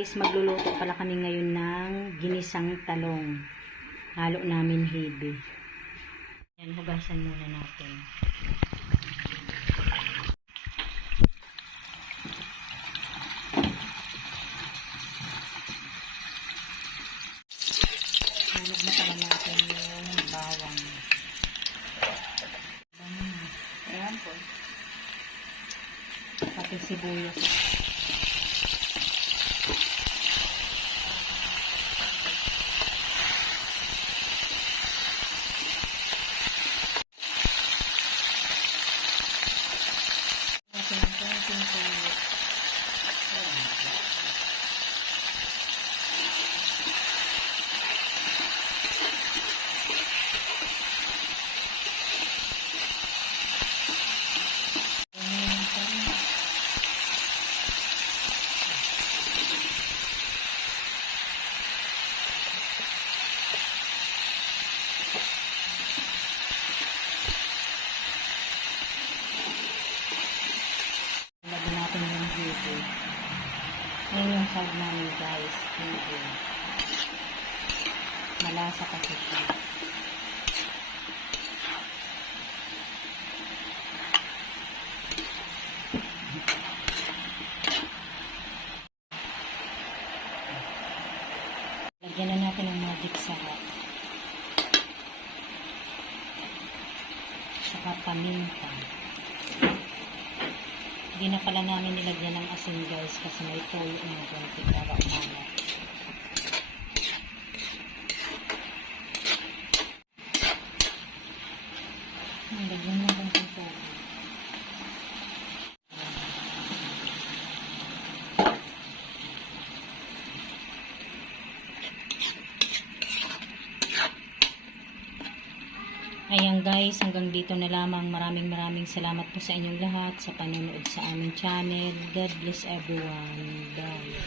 guys, magluluto pala kami ngayon ng ginisang talong. Halo namin hibi. Yan, hugasan muna natin. Halog na pala natin yung bawang. Ayan po. Pati sibuyas. Lagyan natin yung hibi. Ngayon yung side namin guys. Hibi. Malasa kasi siya. Lagyan na natin ng magic sarap. Saka paminta. Hindi na pala namin nilagyan ng asin guys kasi may toyo ng konti para umalat. Lagyan na ng toyo. Ayan guys, hanggang dito na lamang. Maraming salamat po sa inyong lahat sa panonood sa aming channel. God bless everyone. Bye.